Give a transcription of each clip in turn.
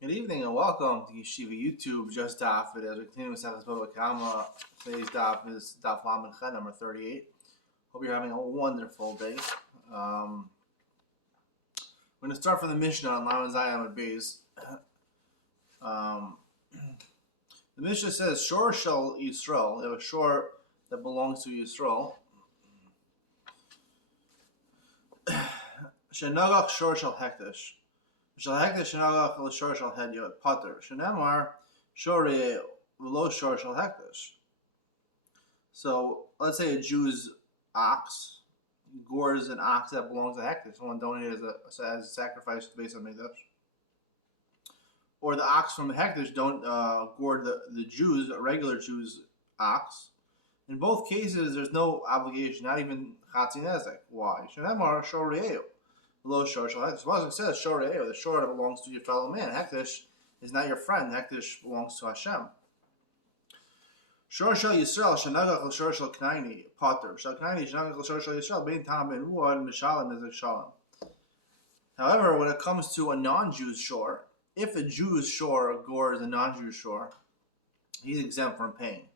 Good evening and welcome to Yeshiva YouTube. Just daf it as we continue with Kamma. Today's daf is daf Lamed Chet number 38. Hope you're having a wonderful day. We're going to start from the Mishnah on Lamed Zayin Beis. The Mishnah says, "Shor shel Yisrael." You have a shor that belongs to Yisrael. Shenagach shor shel hekdesh. Shal hekdesh shenagach l'shor shel hedyo pater. Shenemar shor v'lo shor shel hekdesh. So let's say a Jew's ox gores an ox that belongs to hekdesh. Someone donated as a sacrifice to the base of Mikdash. Or the ox from hekdesh don't gored the Jews, a regular Jew's ox. In both cases, there's no obligation, not even chatzin nezek. Why? Shenemar shor re'eu. Below shor shel hekdesh. Well, as it says, shor re'eu, the shor that belongs to your fellow man. Hekdesh is not your friend. Hekdesh belongs to Hashem. Shor shel Yisrael, shenagach l'shor shel Knaini, pater. Shel Knaini, shenagach l'shor shel Yisrael, bein tam ben ruad, mishalem nezek shalom. However, when it comes to a non-Jew's shor, if a Jew's shor gores a non-Jew's shor, he's exempt from paying.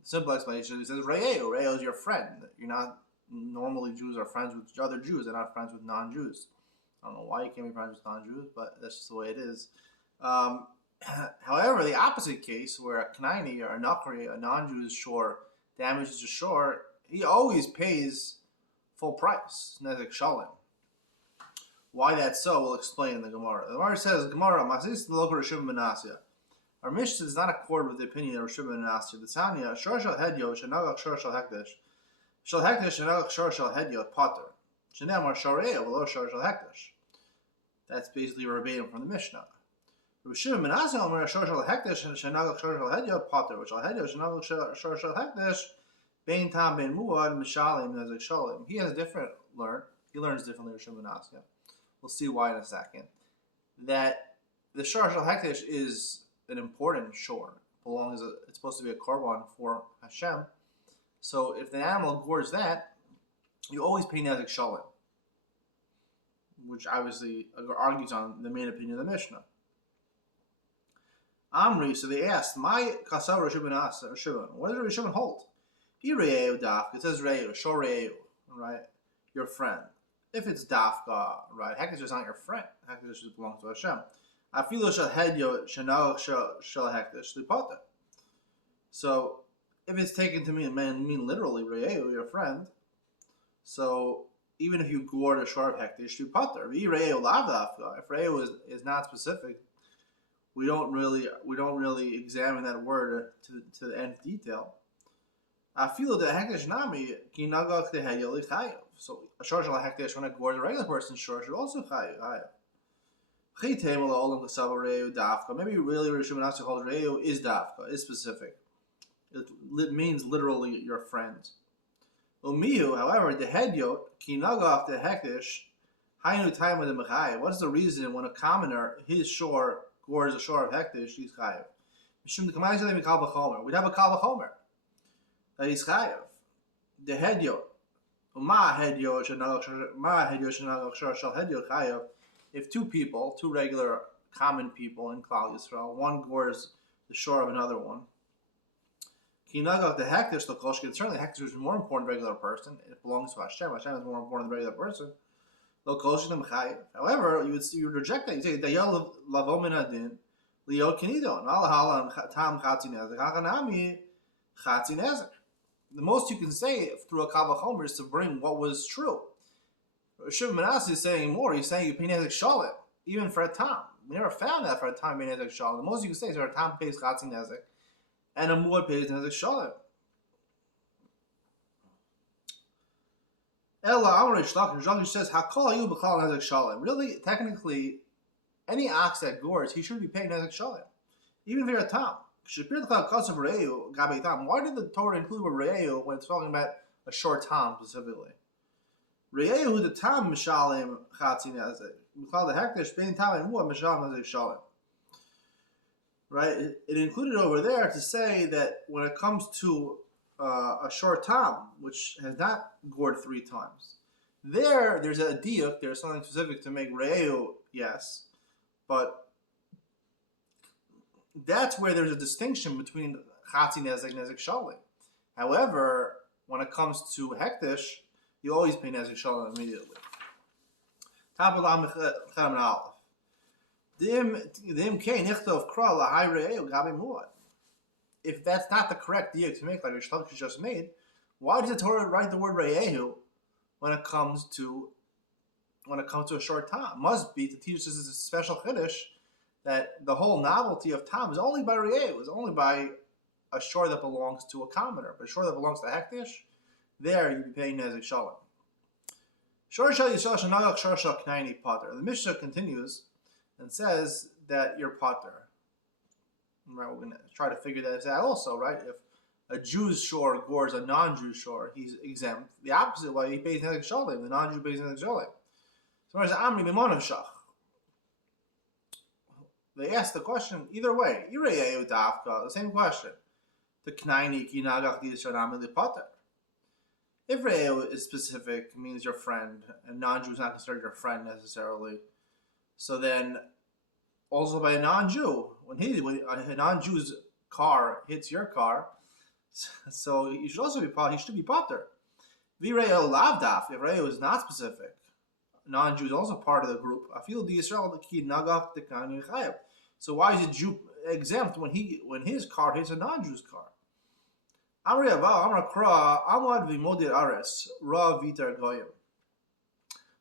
The simple explanation is it says, re'eu. Re'eu is your friend. You're not. Normally, Jews are friends with other Jews. They're not friends with non-Jews. I don't know why you can't be friends with non-Jews, but that's just the way it is. However, the opposite case, where a Knaini or a Nakri, a non-Jew's shor, damages a shor, he always pays full price, nezek shalom. Why that's so, we'll explain in the Gemara. The Gemara says, Gemara, Masis l'lo Rishon ben Asya. Our Mishnah does not accord with the opinion of Rishon ben Asya. The Tanya, shor shel hedyo, shenagach shor shel hekdesh. Shel hekdesh shenagach shor shel hedyo pater. Shenemar shor re'eu v'lo shor shel hekdesh. That's basically verbatim from the Mishnah. Rishon ben Asya omer shor shel hekdesh shenagach shor shel hedyo pater. Shel hedyo shenagach shor shel hekdesh bein tam ben muad mishalim nezek shalom. He has different learn. He learns differently. Rishon ben Asya. We'll see why in a second. That the shor shel hekdesh is an important shor. It's supposed to be a korban for Hashem. So if the animal gores that, you always pay nezek shalom, which obviously argues on the main opinion of the Mishnah. Amri, so they asked, "My kasav Rishon ben Asya, what does Rishon hold? He re'eu daf. It says re'eu, shor re'eu, right? Your friend. If it's dafka, right? Hekdesh is not your friend. Hekdesh just belongs to Hashem. Afilu shel hedyo shenagach shel hekdesh lipater. So if it's taken to mean literally re'eu, your friend, so even if you gored a shor of hekdesh, lipater. Re'eu lav dafka. If re'eu is not specific, we don't really examine that word to the nth detail. Afilu de hekdesh nami ki nagach de hedyo lichayev. So a shor shel hekdesh, when it gores a regular person's shor, should also chayev. Maybe really Rishon ben Asya called re'eu is dafka, is specific. It means literally your friend. Umihu, however, the hedyot ki nagach the hekdesh hainu time the mechayev. What's the reason when a commoner his shor gores a shor of hekdesh he's chayev? We'd have a kal v'chomer that he's chayev. The hedyot ma hedyot shenagach shor shel hedyot chayev. If two regular common people in Klal Yisrael, one gores the shor of another one, Kinagach the hekdesh l'koshkin. Certainly, hekdesh is a more important than regular person. It belongs to Hashem. Hashem is more important than the regular person. L'koshkin m'chayev. However, you would reject that. You say dayal lavo min adin liot kinidon alahala tam chatzin ezek hachanami chatzin ezek. The most you can say through a kal v'chomer is to bring what was true. Rishon ben Asya is saying more. He's saying you pay nezek shalom even for a tam. We never found that for a tam pay nezek shalom. The most you can say is for a tam pays chatzin ezek and a muad pays nezek shalom. Ella Amar Shlakish says hakol you b'chal nezek shalom. Really, technically, any ox that gores, he should be paying nezek shalom, even if you're a tam. Why did the Torah include a re'eu when it's talking about a short tam specifically? Re'eu the tam mishalim chatzin nezek. B'chal the hekdesh bein tam and muad mishalim nezek shalom. Right? It included over there to say that when it comes to a short tam, which has not gored 3 times, there's a diuk, there's something specific to make re'eu, yes, but that's where there's a distinction between Chatzi Nezek, Nezek Shalim. However, when it comes to Hektish, you always pay Nezek Shalim immediately. Top of Lam Chem and Aleph. If that's not the correct diak to make, like Rish Lakish just made, why does the Torah write the word Re'ehu when it comes to a short time? Must be to teach us this special chiddush that the whole novelty of Tam is only by Re'ehu, is only by a shore that belongs to a commoner, but a shore that belongs to Hektish, there you'd be paying Nezek Shalom. Shor Shal Yisrael Shanagach Shor Shal Knaini Potter. The Mishnah continues and says that you're Potter. Right, we're going to try to figure that out also, right? If a Jew's shore gores a non-Jew's shore, he's exempt. The opposite way, he pays Nezek Shalom. The non-Jew pays Nezek Shalom. So whereas Amri Mimonav Shach, they ask the question either way. The same question. The Knaini Kinagach Yisrael the Potter. If Re'eu is specific, means your friend, and non-Jew is not considered your friend necessarily, so then also by a non-Jew, when a non-Jew's car hits your car, so you should also be he should be potter. V'Re'eu lavdaf. If Re'eu is not specific, non-Jew is also part of the group. I feel the Yisrael the key nagach the kani chayav. So why is a Jew exempt when his car hits a non-Jew's car? Amri Ava, Amra Kra, Amad v'modir ares, Ra vitar goyim.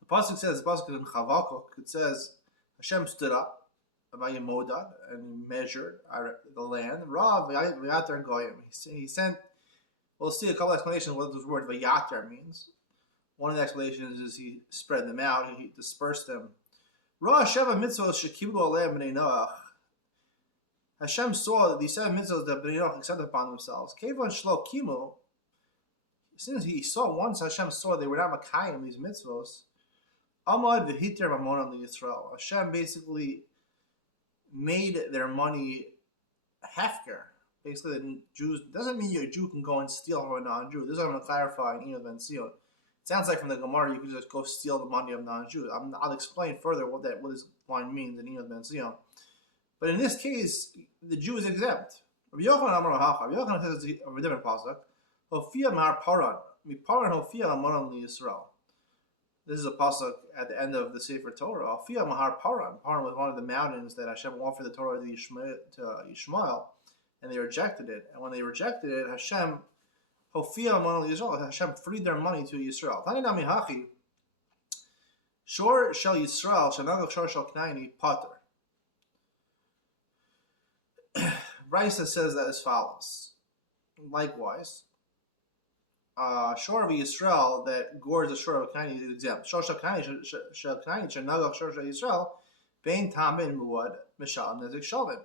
The pasuk says, the pasuk in Chavakuk, it says, Hashem stood up by Yemodad and measured the land. Ra v'yatar goyim. He sent. We'll see a couple explanations of what this word v'yatar means. One of the explanations is he spread them out, he dispersed them. Ra sheva mitzvos shekiblu aleim b'nei Noach. Hashem saw that these 7 mitzvahs that Bnei Noach accepted upon themselves. Kevan shlo kimu. Since he saw once, Hashem saw they were not makayim these mitzvahs. Amad v'hiter mamonan liyisrael. Hashem basically made their money hefker. Basically, the Jews doesn't mean a Jew can go and steal from a non-Jew. This is what I'm going to clarify in Enoch Ben Sion. It sounds like from the Gemara you can just go steal the money of non-Jews. I'll explain further what this line means in Enoch Ben Sion. But in this case, the Jew is exempt. Rabbi Yochanan says a different pasuk. Hofia mar paran, mi paran hofia amaran li Yisrael. This is a pasuk at the end of the Sefer Torah. Hofia mahar paran. Paran was one of the mountains that Hashem offered the Torah to Ishmael, and they rejected it. And when they rejected it, Hashem hofia amaran li Yisrael. Hashem freed their money to Yisrael. Tani nami hachi. Shor shel Yisrael shenagach shor shel knaini pater. Raisa says that as follows. Likewise, shore of Yisrael that gores the shore of Kani is exempt. Shor shel Kani shenagach shor shel Yisrael bein tamin muad mishalim nezek shalom.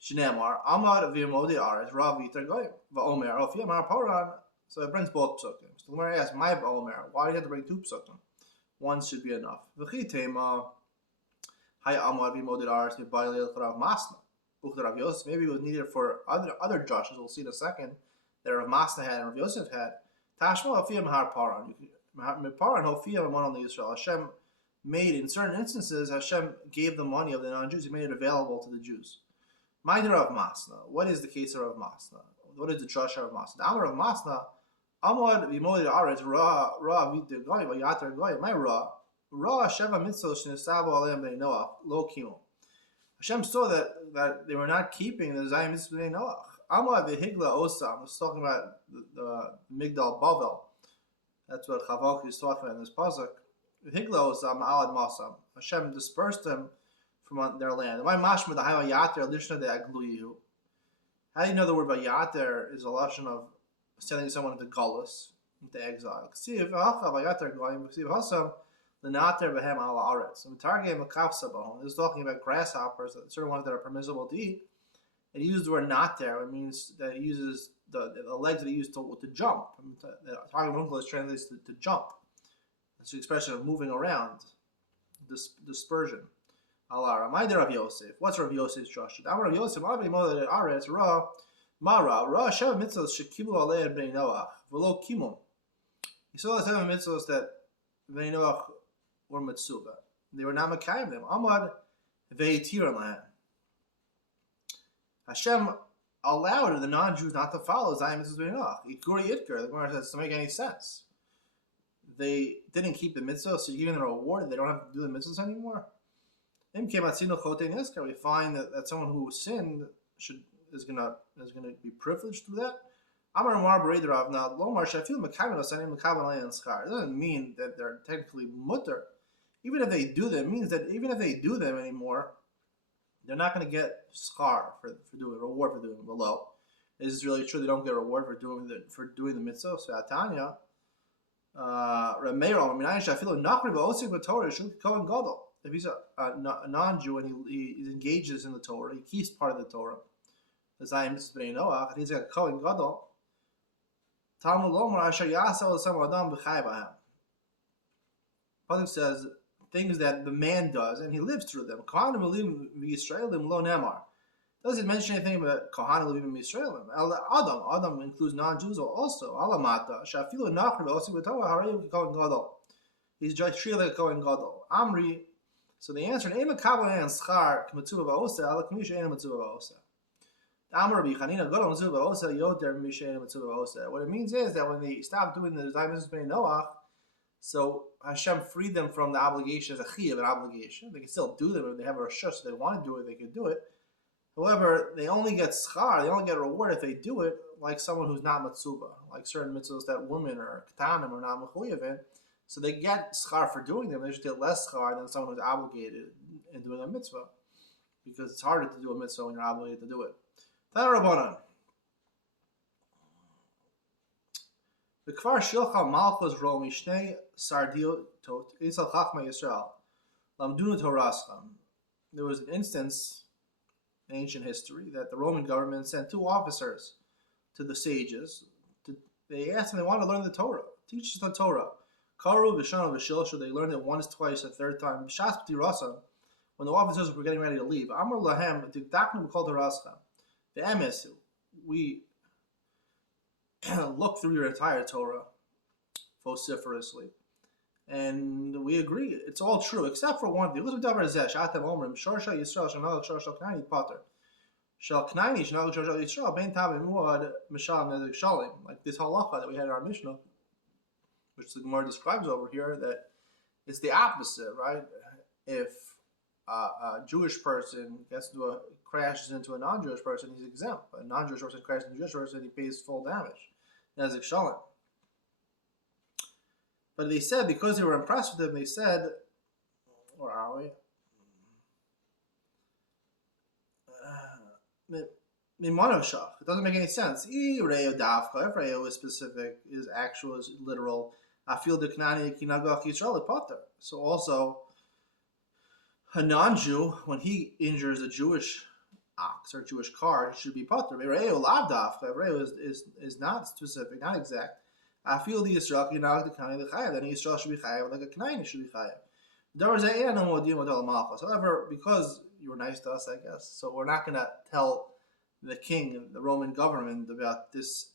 Shneimar amad v'yamodi aretz rav yitar goyim va'omer ofiyam har paran. So it brings both psukim. So the Gemara asks, "My omer, why do you have to bring 2 psukim? One should be enough." V'chi tema hay amad v'yamodi aretz mibayil rav masna. Maybe it was needed for other Joshes. We'll see in a second that Rav Masna had and Rav Yosef had. Tashma Hofiyam Har Paran. Paran Hofiyam Amon on the Israel. Hashem made, in certain instances, Hashem gave the money of the non-Jews. He made it available to the Jews. Mind Rav Masna. What is the case of Rav Masna? What is the Josh of Rav Masna? Amar Rav Masna. Amod V'mod Aretz Ra V'Yiter Goy V'Yater Goy. My Ra Sheva Mitzvot Shnesavo Aleim Bnei Noach Lo Kimu. Hashem saw that they were not keeping the Zayim Mitzvah Bnei Noach. Amar v'higla osam. It's talking about the Migdal Bavel. That's what Chavok is talking about in this pasuk. V'higla osam alad masam. Hashem dispersed them from their land. Why mashma the hayva yater lishna de agluyu? How do you know the word vayater is a lashon of sending someone into gullus, into exile? Ksiv hacha vayater goyim. Ksiv hasam. The nater behem al aretz. And targem makafsa bahom. This is talking about grasshoppers, certain ones that are permissible to eat. And he used the word nater. It means that he uses the legs that he used to jump. Targem uncle translates to jump. It's the expression of moving around, dispersion. Alara. My Rav Yosef. What's Rav Yosef's Josh? I'm Rav Yosef. Avi moed aretz ra mara ra shav mitzvos shekibu alei bnei Noach v'lo kimun. He saw the 7 mitzvos that bnei Noach were mitzvah. They were not makayim them. Amad ve'itiran lahem. Hashem allowed the non-Jews not to follow Zayim Mitzvahs B'Noach. Ikuri Itkar, the Gemara says, doesn't make any sense. They didn't keep the mitzvah, so you're giving them a reward. They don't have to do the mitzvahs anymore. We find that someone who sinned is gonna be privileged through that. It doesn't mean that they're technically mutter. Even if they do them, it means that even if they do them anymore, they're not going to get schar for doing reward for doing them below. This is really true. They don't get a reward for doing the mitzvah. So Atanya, if he's a non-Jew and he engages in the Torah, he keeps part of the Torah. He's like a Kohen Gadol. Pasuk says things that the man does and he lives through them. Doesn't mention anything about Kohanim living in Yisraelim. Adam includes non-Jews also. Alamata shafilu nachri v'osi b'torah harayu Kohen Gadol. He's judged treated like a Kohen Gadol. Amri. So the answer: Ema kabel and schar k'metzuva v'osa ala k'misha ena metzuva v'osa. What it means is that when they stopped doing the Zayim Mitzvahs B'nei Noach, so Hashem freed them from the obligation as a chiyuv, an obligation. They can still do them if they have a reshus, so they want to do it, they can do it. However, they only get schar, they only get a reward if they do it, like someone who's not matzuba, like certain mitzvahs that women or ketanim are not mechuyev in. So they get schar for doing them. They just get less schar than someone who's obligated in doing a mitzvah, because it's harder to do a mitzvah when you're obligated to do it. Tana the Kfar Shilcha Malchus Ro Mishnei Sardio Tot Isal Chachma Yisrael Lamdunu Torascham. There was an instance in ancient history that the Roman government sent two officers to the sages. They asked them they want to learn the Torah. Teach us the Torah. Karu Vishana Vishilsha. They learned it once, twice, a third time. B'Shas B'Tirasam. When the officers were getting ready to leave, Amar Lahem Tikdaknu B'Kol Torascham. The MS, we look through your entire Torah vociferously, and we agree it's all true except for one thing. Like this halacha that we had in our Mishnah, which the Gemara describes over here, that it's the opposite, right? If a Jewish person crashes into a non-Jewish person, he's exempt. But a non-Jewish person crashes into a Jewish person, he pays full damage. Nezek Shalom. But they said, because they were impressed with him, they said, where are we? It doesn't make any sense. If Reo is specific, is actual, is literal. So also, a non-Jew, when he injures a Jewish ox or a Jewish car, it should be pater. Reo lavdaf. Reo is not specific, not exact. I feel the Yisrael kinag the kind of the chayav. Then Yisrael should be chayav, like a Knaini should be chayav. However, because you were nice to us, I guess, so we're not going to tell the king, the Roman government, about this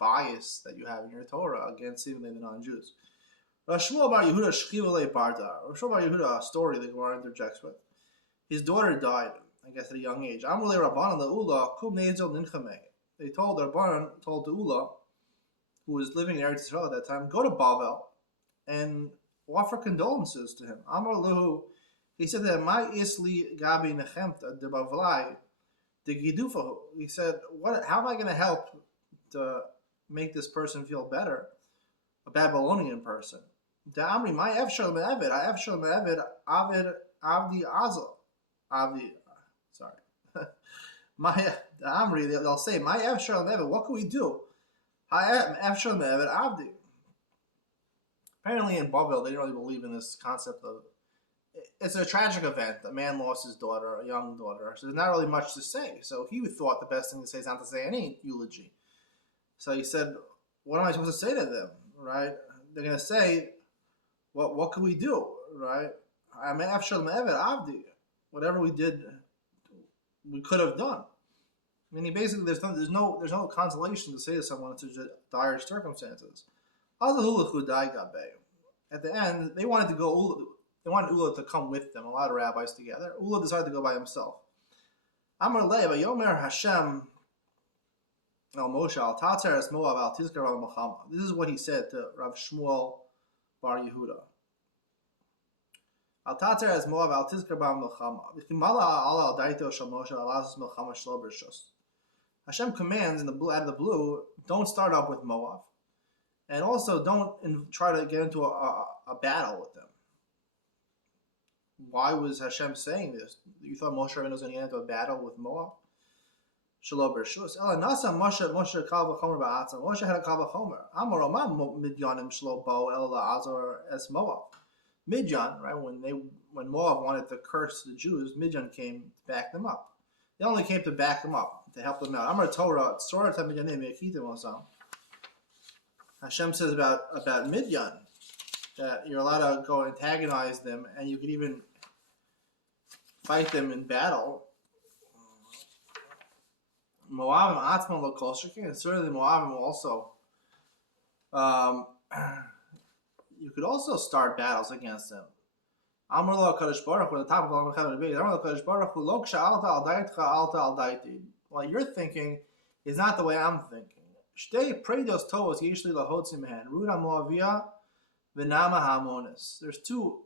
bias that you have in your Torah against even the non-Jews. Shmuel bar Yehuda Shchivale Bardar. Shmuel bar Yehuda, a story the Gemara interjects with. His daughter died, I guess, at a young age. Amrule Rabbanan le'ula kum ne'ezel ninchame. They told Rabbanan, told the Ula, who was living in Eretz Yisrael at that time, go to Bavel and offer condolences to him. Amar lehu, he said that my isli gabi nechemta de bavlai de gidufahu. He said, what? How am I going to help to make this person feel better? A Babylonian person. Da'amri, my efshal me'evid, I efshal me'evid, avid, avdi azal. Avdi, sorry. My, Da'amri, they'll say, my efshal me'evid, what can we do? I efshal me'evid, avdi. Apparently in Bavel, they didn't really believe in this concept of, it's a tragic event. A man lost his daughter, a young daughter, so there's not really much to say. So he thought the best thing to say is not to say any eulogy. So he said, what am I supposed to say to them? Right? They're going to say, what can we do? Right? I mean, whatever we did, we could have done. I mean, basically, there's no consolation to say to someone in such dire circumstances. At the end, they wanted Ula to come with them. A lot of rabbis together. Ula decided to go by himself. Amar Le Yomer Hashem El Moshe Al Tatzer Es Moab Al Tizkar Al Machama. This is what he said to Rav Shmuel Bar Yehuda. Al Tatzer Es Moab Al Tizkar Al Machama. V'chimala Al Daito Shal Moshe Al Azus Machama Shlo B'Rishos. Hashem commands in the blue, out of the blue, don't start up with Moab, and also don't try to get into a battle with them. Why was Hashem saying this? You thought Moshe Rabbeinu was going to get into a battle with Moab? Shalom Bershus. Ela nasa Moshe kal v'chomer ba'atzam. Moshe had a kal v'chomer. Amar Omam Midyanim shlo bo el la'azor es Moab. Midyan, right? When Moab wanted to curse the Jews, Midyan came to back them up. They only came to back them up, to help them out. Amar Torah Tzorah Midyanim Yekitim Osam. Hashem says about Midyan that you're allowed to go antagonize them, and you could even fight them in battle. Moabim Atzman lo kol shekin, and certainly Moabim also. You could also start battles against them. Amar lo Kadosh Baruch Hu, the top of the Lamechem Nebeid. Amar lo Kadosh Baruch Hu, lo ksha alta al daitcha alta al daiti. What you're thinking is not the way I'm thinking. Shtei preidos tovos yeshli lahotzi mehen. Ruda Moavia v'nama hamonis. There's two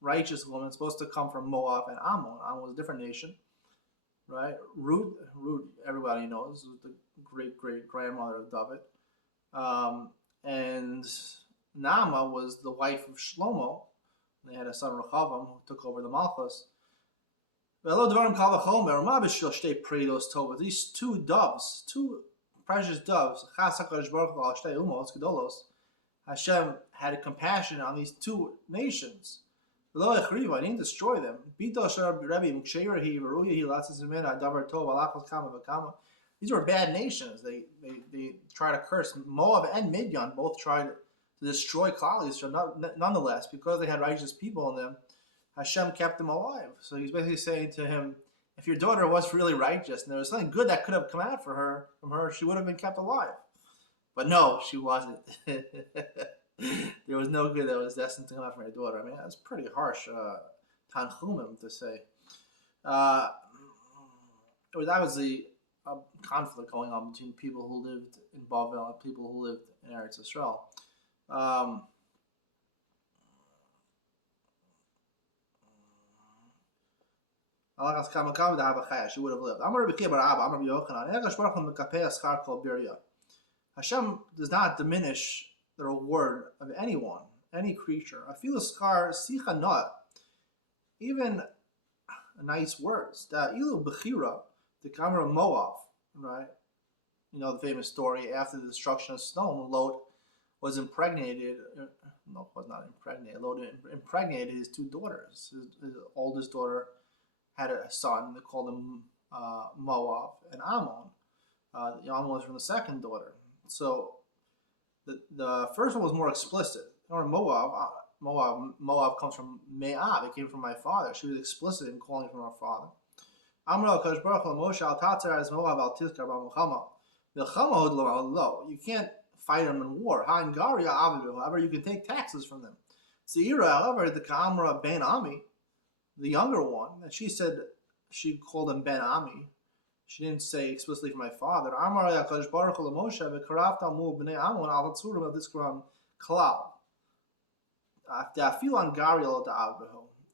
righteous women supposed to come from Moab and Ammon. Ammon was a different nation, right? Ruth, everybody knows, was the great grandmother of David, and Naama was the wife of Shlomo. They had a son Rechavam who took over the Malchus. These two doves, two precious doves, Hashem had compassion on these two nations. I didn't destroy them. These were bad nations. They tried to curse. Moab and Midian both tried to destroy Klal Yisrael. Nonetheless, because they had righteous people in them, Hashem kept them alive. So he's basically saying to him, if your daughter was really righteous and there was something good that could have come out from her, she would have been kept alive. But no, she wasn't. There was no good that was destined to come out from her daughter. I mean, that's pretty harsh tanchumim to say. There was obviously a conflict going on between people who lived in Bavel and people who lived in Eretz Yisrael. She would have lived. Hashem does not diminish the reward of anyone, any creature. Even nice words. The Kamma Moab, right? You know the famous story after the destruction of Sodom, Lot was impregnated. No, was not impregnated. Lot impregnated his two daughters. His oldest daughter had a son. They called him Moab and Ammon. Ammon was from the second daughter. So the first one was more explicit. Or Moab comes from Me'ab. It came from my father. She was explicit in calling from her father. You can't fight them in war. However, you can take taxes from them. However, the Kamra Ben Ami, the younger one, and she said she called him Ben Ami. She didn't say explicitly for my father.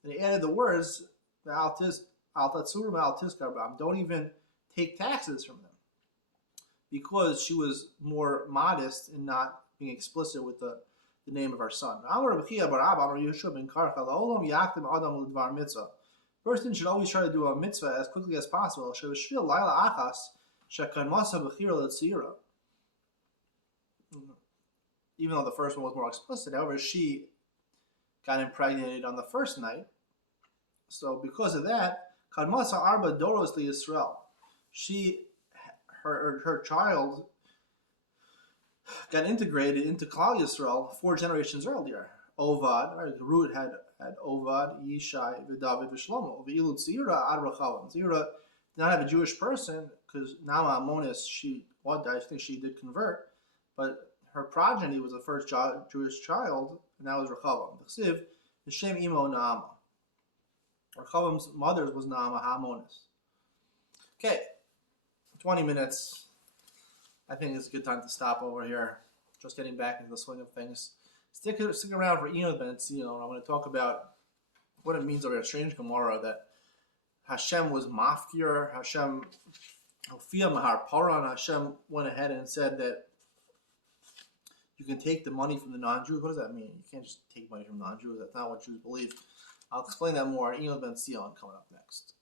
And he added the words, don't even take taxes from them. Because she was more modest in not being explicit with the name of her son. Person should always try to do a mitzvah as quickly as possible. Even though the first one was more explicit, however, she got impregnated on the first night. So because of that, her child got integrated into Klal Yisrael 4 generations earlier. Ovad, right? Ruth had Ovad, Yishai, David, Shlomo. Ve'ilu Tzira ad Rechavam. Tzira did not have a Jewish person because Naama Amonis, I think she did convert, but her progeny was the first Jewish child, and that was Rechavam. Chsiv, Hashem Imo Naama. Rechavam's mother was Naama Hamonis. Okay, 20 minutes. I think it's a good time to stop over here. Just getting back into the swing of things. Stick around for Eno events. I'm going to talk about what it means over a strange Gemara that Hashem was mafkir. Hashem, Ophia Mahar Paran. Hashem went ahead and said that you can take the money from the non-Jews. What does that mean? You can't just take money from non-Jews. That's not what Jews believe. I'll explain that more. Eno events coming up next.